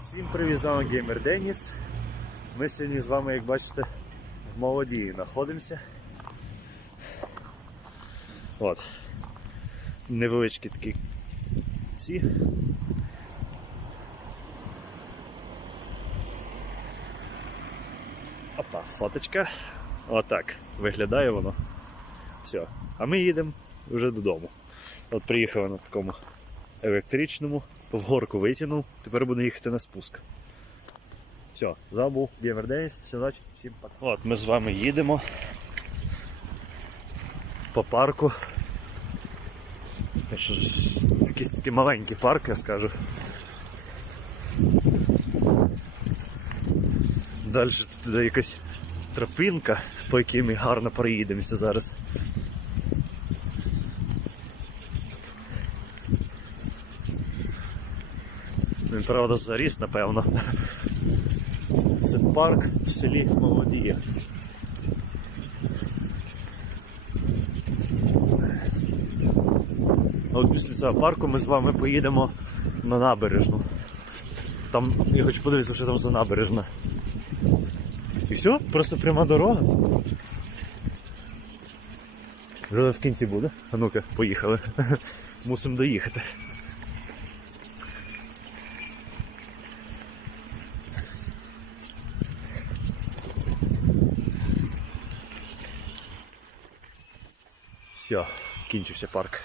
Всім привіт, з вами Геймер Деніс. Ми сьогодні з вами, як бачите, в молодії знаходимося. От. Невеличкі такі ці. Опа, фоточка. Отак виглядає воно. Все. А ми їдемо вже додому. От приїхали на такому електричному, в горку витягнув, тепер буду їхати на спуск. Все, забув, Геймер Денис, всім удачі, всім пока. От ми з вами їдемо по парку. Такий, такий маленький парк, я скажу. Далі тут іде якась тропинка, по якій ми гарно проїдемося зараз. Він, правда, заріс, напевно. Це парк в селі Молодіє. А от після цього парку ми з вами поїдемо на набережну. Там, я хочу подивитися, що там за набережна. І все, просто пряма дорога. Вже в кінці буде. А ну-ка, поїхали. Мусимо доїхати. Все, кінчився парк.